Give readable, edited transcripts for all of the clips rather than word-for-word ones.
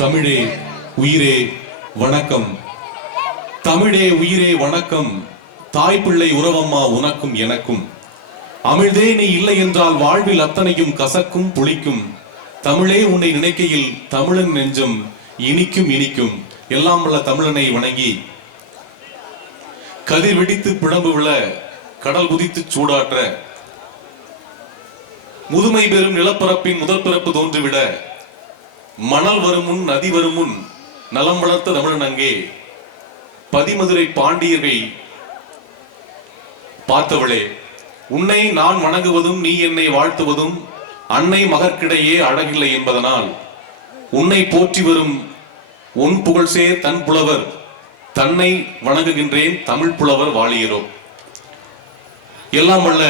தமிழே உயிரே வணக்கம். தமிழே உயிரே வணக்கம். தாய்பிள்ளை உறவம்மா உனக்கும் எனக்கும். அமிழ்தே நீ இல்லை என்றால் வாழ்வில் அத்தனையும் கசக்கும் புளிக்கும். தமிழே உன்னை நினைக்கையில் தமிழன் நெஞ்சம் இனிக்கும் இனிக்கும். எல்லாம் வல்ல தமிழனை வணங்கி கதிர் வெடித்து பிழம்பு விழ கடல் குதித்து சூடாற்ற முதுமை பெறும் நிலப்பரப்பின் முதல் பிறப்பு தோன்றிவிட மணல் வரும் முன் நதி வரும் முன் நலம் வளர்த்த தமிழன் அங்கே பதிமதுரை பாண்டியர்கள் பார்த்தவளே, உன்னை நான் வணங்குவதும் நீ என்னை வாழ்த்துவதும் அன்னை மகற்கிடையே அழகில்லை என்பதனால் உன்னை போற்றி வரும் உன் புகழ்சேர் தன் புலவர் தன்னை வணங்குகின்றேன் தமிழ் புலவர் வாழியரோ. எல்லாம் வல்ல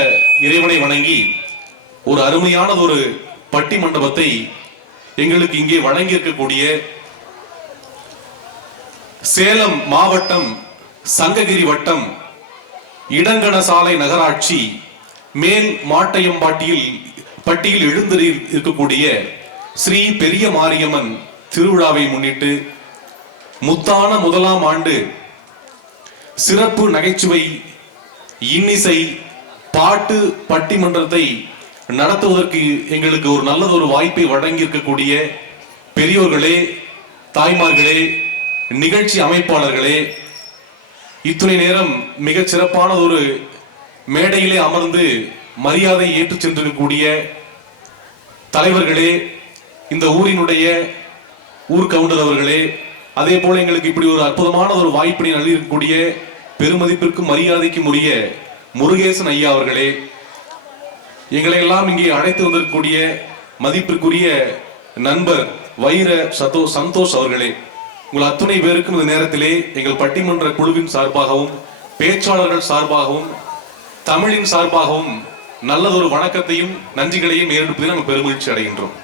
இறைவனை வணங்கி ஒரு அருமையானது ஒரு பட்டி மண்டபத்தை எங்களுக்கு இங்கே வழங்கி இருக்கக்கூடிய சேலம் மாவட்டம் சங்ககிரி வட்டம் இடங்கணசாலை நகராட்சி மேல் மாட்டையம்பட்டியில் எழுந்தறி இருக்கக்கூடிய ஸ்ரீ பெரிய மாரியம்மன் திருவிழாவை முன்னிட்டு முத்தான முதலாம் ஆண்டு சிறப்பு நகைச்சுவை இன்னிசை பாட்டு பட்டிமன்றத்தை நடத்துவதற்கு எங்களுக்கு ஒரு நல்லது ஒரு வாய்ப்பை வழங்கி இருக்கக்கூடிய பெரியோர்களே, தாய்மார்களே, நிகழ்ச்சி அமைப்பாளர்களே, இத்துணை நேரம் மிக சிறப்பான ஒரு மேடையிலே அமர்ந்து மரியாதை ஏற்று சென்றிருக்கக்கூடிய தலைவர்களே, இந்த ஊரினுடைய ஊர் கவுண்டர் அவர்களே, அதே போல எங்களுக்கு இப்படி ஒரு அற்புதமான ஒரு வாய்ப்பினை நல்கியிருக்கக்கூடிய பெருமதிப்பிற்கும் மரியாதைக்கும் உரிய முருகேசன் ஐயா அவர்களே, எங்களை எல்லாம் இங்கே அழைத்து வந்திருக்கக்கூடிய மதிப்பிற்குரிய நண்பர் வைர சந்தோஷ் அவர்களே, உங்கள் அத்துணை பேருக்கும் இந்த நேரத்திலே எங்கள் பட்டிமன்ற குழுவின் சார்பாகவும் பேச்சாளர்கள் சார்பாகவும் தமிழின் சார்பாகவும் நல்லதொரு வணக்கத்தையும் நன்றிகளையும் ஏற்படுத்தி நாங்கள் பெருமகிழ்ச்சி அடைகின்றோம்.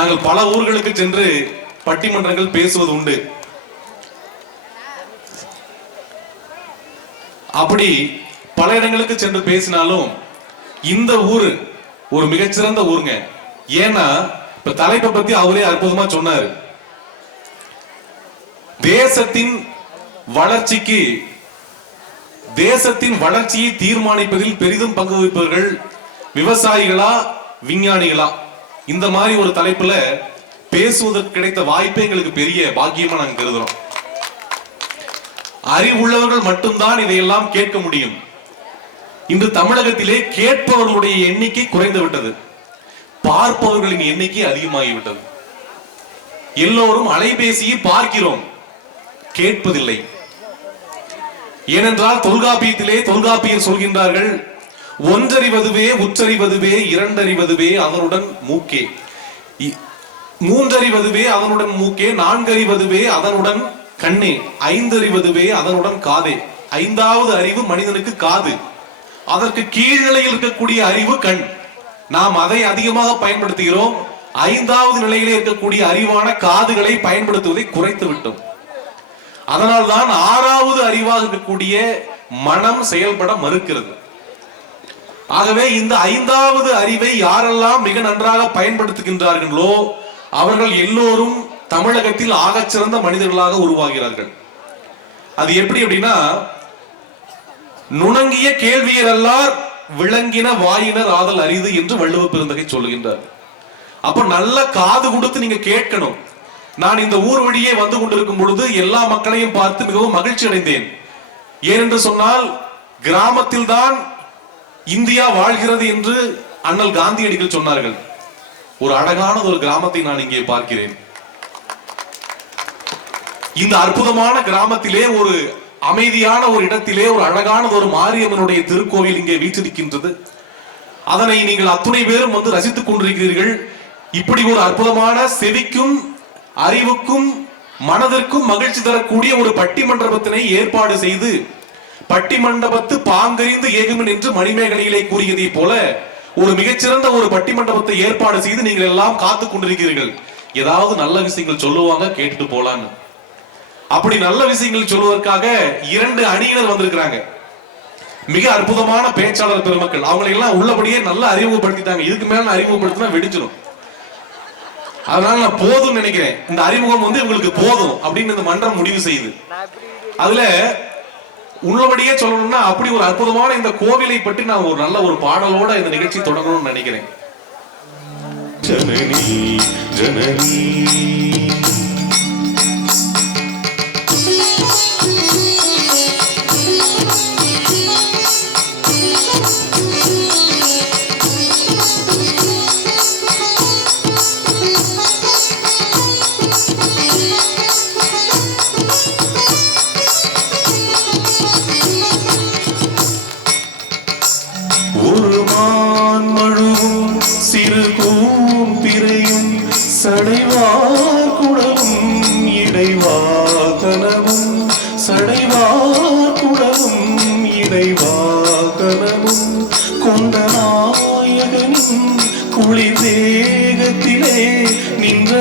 நாங்கள் பல ஊர்களுக்கு சென்று பட்டிமன்றங்கள் பேசுவது உண்டு. அப்படி பல இடங்களுக்கு சென்று பேசினாலும் இந்த ஊரு ஒரு மிகச்சிறந்த ஊருங்க. ஏன்னா இப்ப தலைப்பை பத்தி அவரே அற்புதமா சொன்னாரு. தேசத்தின் வளர்ச்சியை தீர்மானிப்பதில் பெரிதும் பங்கு வகிப்பவர்கள் விவசாயிகளா விஞ்ஞானிகளா, இந்த மாதிரி ஒரு தலைப்புல பேசுவதற்கு கிடைத்த வாய்ப்பே எங்களுக்கு பெரிய பாக்கியமா நாங்க கருதுறோம். அறிவுள்ளவர்கள் மட்டும்தான் இதையெல்லாம் கேட்க முடியும். இன்று தமிழகத்திலே கேட்பவர்களுடைய எண்ணிக்கை குறைந்து விட்டது, பார்ப்பவர்களின் எண்ணிக்கை அதிகமாகிவிட்டது. எல்லோரும் அலைபேசியை பார்க்கிறோம், கேட்பதில்லை. ஏனென்றால் தொல்காப்பியர் சொல்கின்றார்கள், ஒன்றறிவதுவே உச்சரிவதுவே இரண்டறிவதுவே அதனுடன் மூக்கே, மூன்றறிவதுவே அதனுடன் மூக்கே, நான்கறிவதுவே அதனுடன் கண்ணே, ஐந்தறிவதுவே அதனுடன் காதே. ஐந்தாவது அறிவு மனிதனுக்கு காது, அதற்கு கீழ்நிலையில் இருக்கக்கூடிய அறிவு கண். நாம் அதை அதிகமாக பயன்படுத்துகிறோம். ஐந்தாவது நிலையிலே இருக்கக்கூடிய அறிவான காதுகளை பயன்படுத்துவதை குறைத்து விட்டோம். அதனால்தான் ஆறாவது அறிவாக இருக்கக்கூடிய மனம் செயல்பட மறுக்கிறது. ஆகவே இந்த ஐந்தாவது அறிவை யாரெல்லாம் மிக நன்றாக பயன்படுத்துகின்றார்களோ அவர்கள் எல்லோரும் தமிழகத்தில் ஆகச்சிறந்த மனிதர்களாக உருவாகிறார்கள். அது எப்படி அப்படின்னா, நுணங்கிய கேள்வியர் எல்லார் விளங்கின வாயினர் ஆதல் அரிது என்று வள்ளுவ பெருந்தகை சொல்லுகின்றார். அப்ப நல்ல காது கொடுத்து நீங்க கேட்கணும். நான் இந்த ஊர் வழியே வந்து கொண்டிருக்கும் பொழுது எல்லா மக்களையும் பார்த்து மிகவும் மகிழ்ச்சி அடைந்தேன். ஏனென்று சொன்னால் கிராமத்தில் தான் இந்தியா வாழ்கிறது என்று அண்ணல் காந்தியடிகள் சொன்னார்கள். ஒரு அழகான ஒரு கிராமத்தை நான் இங்கே பார்க்கிறேன். இந்த அற்புதமான கிராமத்திலே ஒரு அமைதியான ஒரு இடத்திலே ஒரு அழகான ஒரு மாரியம்மனுடைய திருக்கோவில் இங்கே வீற்றிருக்கின்றது. அதனை நீங்கள் அத்துணை பேரும் வந்து ரசித்துக் கொண்டிருக்கிறீர்கள். இப்படி ஒரு அற்புதமான செவிக்கும் அறிவுக்கும் மனதிற்கும் மகிழ்ச்சி தரக்கூடிய ஒரு பட்டிமண்டபத்தினை ஏற்பாடு செய்து, பட்டிமண்டபத்து பாங்கறிந்து ஏகுமன் என்று மணிமேகலையிலே கூறியதை போல ஒரு மிகச்சிறந்த ஒரு பட்டிமண்டபத்தை ஏற்பாடு செய்து நீங்கள் எல்லாம் காத்துக் கொண்டிருக்கிறீர்கள். ஏதாவது நல்ல விஷயங்கள் சொல்லுவாங்க, கேட்டுட்டு போலான்னு. அப்படி நல்ல விஷயங்கள் சொல்வதற்காக 2 அணியினர் வந்திருக்கிறாங்க. மிக அற்புதமான பேச்சாளர் பெருமக்கள். அவங்களை எல்லாம் உள்ளபடியே நல்லா அறிமுகப்படுத்திட்டாங்க. இதுக்கு மேல அறிமுகப்படுத்தினா வெடிச்சிடும். அதனால நான் போதும்னு நினைக்கிறேன். இந்த அறிமுகம் வந்து இவங்களுக்கு போதும் அப்படின்னு இந்த மன்றம் முடிவு செய்யுது. அதுல உள்ளபடியே சொல்லணும்னா அப்படி ஒரு அற்புதமான இந்த கோவிலை பற்றி நான் ஒரு நல்ல ஒரு பாடலோட இந்த நிகழ்ச்சி தொடங்கணும்னு நினைக்கிறேன். ஜனனி ஜனனி சடைவார் குடவும் இடைவாகனமும் சடைவார் குடவும் இடைவாகனமும் கொண்ட நாயகனின் குளிர் தேகத்திலே நின்ற